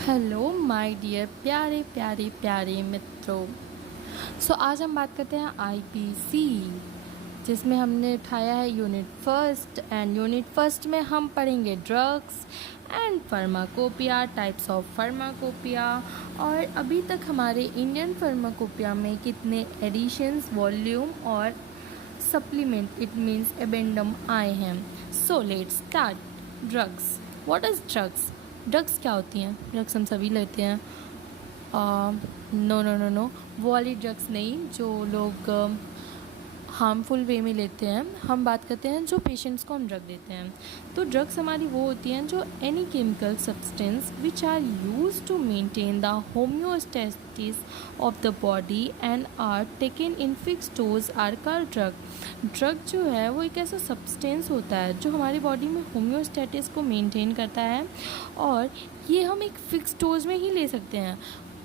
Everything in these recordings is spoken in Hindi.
हेलो माय डियर प्यारे प्यारे प्यारे मित्रों। आज हम बात करते हैं आईपीसी, जिसमें हमने उठाया है unit first. And unit first में हम पढ़ेंगे drugs and pharmacopoeia, types of pharmacopoeia. और अभी तक हमारे इंडियन फार्माकोपिया में कितने एडिशंस, वॉल्यूम और सप्लीमेंट इट मीन्स एबेंडम आए हैं। So let's start. Drugs, what is drugs? Drugs क्या होती हैं? ड्रग्स हम सभी लेते हैं। नो नो नो नो, वो वाली ड्रग्स नहीं जो लोग हार्मफुल वे में लेते हैं। हम बात करते हैं जो पेशेंट्स को हम ड्रग देते हैं। तो ड्रग्स हमारी वो होती हैं जो any chemical substance which are use to maintain the homeostasis of the body and are taken in fix dose are called drug. Drug जो है वो एक ऐसा सब्सटेंस होता है जो हमारी बॉडी में होम्योस्टेटिस को मेंटेन करता है, और ये हम एक फिक्स डोज में ही ले सकते हैं।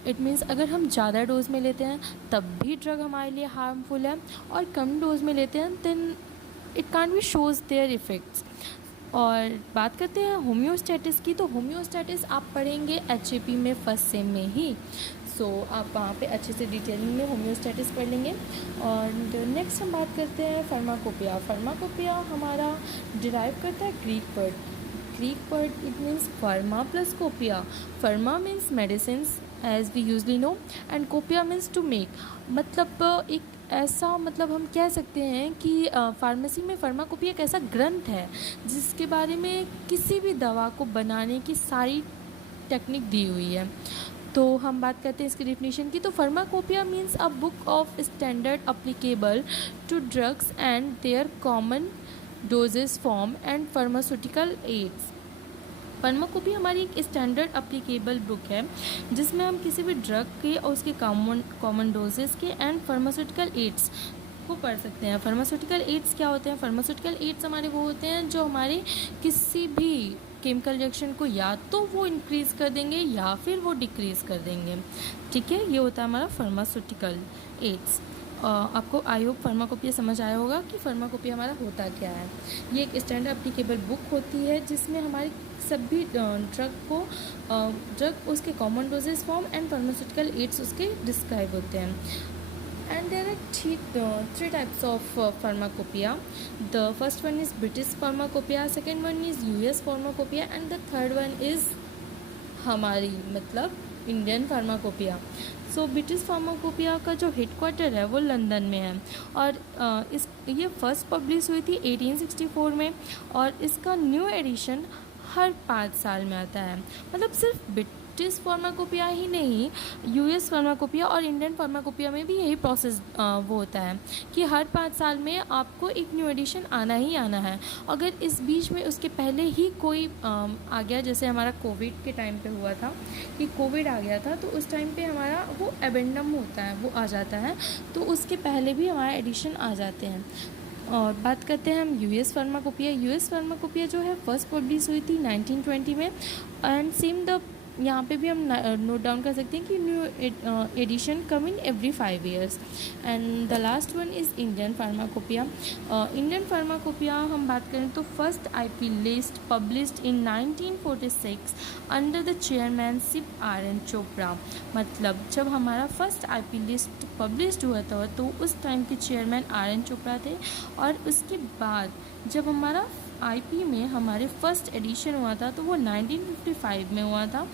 इट मीन्स अगर हम ज़्यादा डोज में लेते हैं तब भी ड्रग हमारे लिए हार्मफुल है, और कम डोज में लेते हैं then it can't be shows their effects. और बात करते हैं होम्योस्टेटिस की, तो होम्योस्टेटिस आप पढ़ेंगे एचएपी में फर्स्ट सेम में ही। आप वहाँ पे अच्छे से डिटेलिंग में होम्योस्टेटिस पढ़ लेंगे। और नेक्स्ट हम बात करते हैं फार्माकोपिया। फार्माकोपिया हमारा डिराइव करता है Greek word. Greek word it means pharma plus copia. Pharma means medicines as we usually know, and copia means to make. मतलब एक ऐसा, मतलब हम कह सकते हैं कि फार्मेसी में फार्माकोपिया एक ऐसा ग्रंथ है जिसके बारे में किसी भी दवा को बनाने की सारी टेक्निक दी हुई है। तो हम बात करते हैं इसकी डेफिनेशन की। तो pharmacopoeia means a book of standard applicable to drugs and their common doses form and pharmaceutical aids. Pharmacopoeia हमारी एक स्टैंडर्ड अप्लीकेबल बुक है जिसमें हम किसी भी ड्रग के और उसके कॉमन डोजेस के एंड फार्मास्यूटिकल एड्स को पढ़ सकते हैं। फार्मास्यूटिकल एड्स क्या होते हैं? फार्मास्यूटिकल एड्स हमारे वो होते हैं जो हमारे किसी भी केमिकल रिएक्शन को या तो वो इंक्रीज़ कर देंगे या फिर वो डिक्रीज़ कर देंगे। ठीक है, ये होता है हमारा फार्मास्यूटिकल एड्स। आपको आई होप फार्माकोपिया समझ आया होगा कि फार्माकोपिया हमारा होता क्या है। ये एक स्टैंडर्ड एप्लीकेबल बुक होती है जिसमें हमारी सभी ड्रग उसके common doses form and pharmaceutical ads उसके डिस्क्राइब होते हैं। And there are three types of pharmacopoeia. The first one is British pharmacopoeia, second one is US pharmacopoeia, and the third one is हमारी मतलब इंडियन फार्माकोपिया। ब्रिटिश फार्माकोपिया का जो हेडक्वार्टर है वो लंदन में है, और ये फर्स्ट पब्लिश हुई थी 1864 में, और इसका न्यू एडिशन हर 5 साल में आता है। मतलब सिर्फ ब्रिटिश फार्माकोपिया ही नहीं, यूएस फार्माकोपिया और इंडियन फार्माकोपिया में भी यही प्रोसेस वो होता है कि हर 5 साल में आपको एक न्यू एडिशन आना ही आना है। अगर इस बीच में उसके पहले ही कोई आ गया, जैसे हमारा कोविड के टाइम पे हुआ था कि कोविड आ गया था, तो उस टाइम पे हमारा वो एबेंडम होता है, वो आ जाता है, तो उसके पहले भी हमारा एडिशन आ जाते हैं। और बात करते हैं हम यूएस फार्माकोपिया। यूएस फार्माकोपिया जो है फर्स्ट पब्लिश हुई थी 1920 में, एंड सेम द यहाँ पे भी हम नोट डाउन कर सकते हैं कि new edition come in every 5 years। And the last one is Indian pharmacopoeia. Indian pharmacopoeia हम बात करें तो first IP list published in 1946 under the chairmanship R N. Chopra. मतलब जब हमारा फर्स्ट आईपी लिस्ट पब्लिश्ड हुआ था तो उस टाइम के चेयरमैन आर.एन. चोपड़ा थे, और उसके बाद जब हमारा आईपी में हमारे फर्स्ट एडिशन हुआ था तो वो 1955 में हुआ था।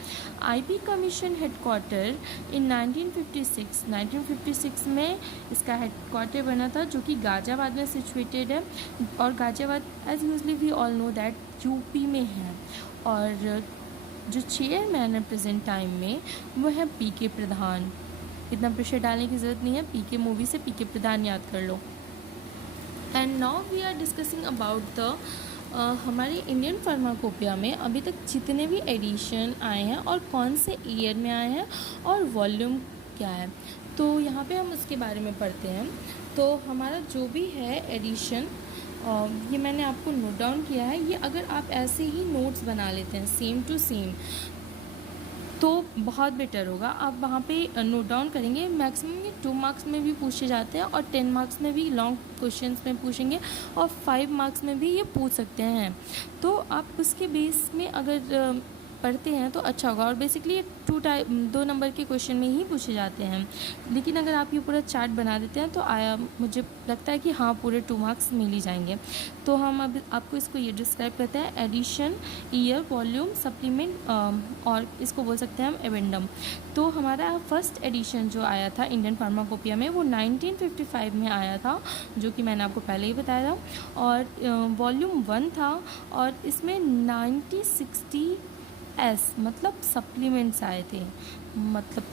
आईपी कमीशन हेडक्वार्टर इन 1956 में इसका हेडक्वार्टर बना था, जो कि गाजियाबाद में सिचुएटेड है, और Ghaziabad as usually we all know that UP में है। और जो चेयरमैन है प्रेजेंट टाइम में वो है पीके प्रधान। इतना प्रेशर डालने की ज़रूरत नहीं है, पीके मूवी से पीके प्रधान याद कर लो। And now we are discussing about the हमारे इंडियन फार्माकोपिया में अभी तक जितने भी एडिशन आए हैं और कौन से ईयर में आए हैं और वॉल्यूम क्या है, तो यहाँ पे हम उसके बारे में पढ़ते हैं। तो हमारा जो भी है एडिशन, ये मैंने आपको नोट डाउन किया है। ये अगर आप ऐसे ही नोट्स बना लेते हैं सेम टू सेम तो बहुत बेटर होगा। आप वहाँ पे नोट डाउन करेंगे। मैक्सिमम ये 2 मार्क्स में भी पूछे जाते हैं, और 10 मार्क्स में भी लॉन्ग क्वेश्चंस में पूछेंगे, और 5 मार्क्स में भी ये पूछ सकते हैं। तो आप उसके बेस में अगर पढ़ते हैं तो अच्छा होगा। और बेसिकली ये 2 नंबर के क्वेश्चन में ही पूछे जाते हैं, लेकिन अगर आप ये पूरा चार्ट बना देते हैं तो मुझे लगता है कि हाँ पूरे 2 मार्क्स मिल ही जाएंगे। तो हम अब आपको इसको ये डिस्क्राइब करते हैं, एडिशन, ईयर, वॉल्यूम, सप्लीमेंट, और इसको बोल सकते हैं हम एवेंडम। तो हमारा फर्स्ट एडिशन जो आया था इंडियन फार्माकोपिया में वो 1955 में आया था, जो कि मैंने आपको पहले ही बताया था। और वॉल्यूम 1 था और इसमें 9060 मतलब सप्लीमेंट्स आए थे, मतलब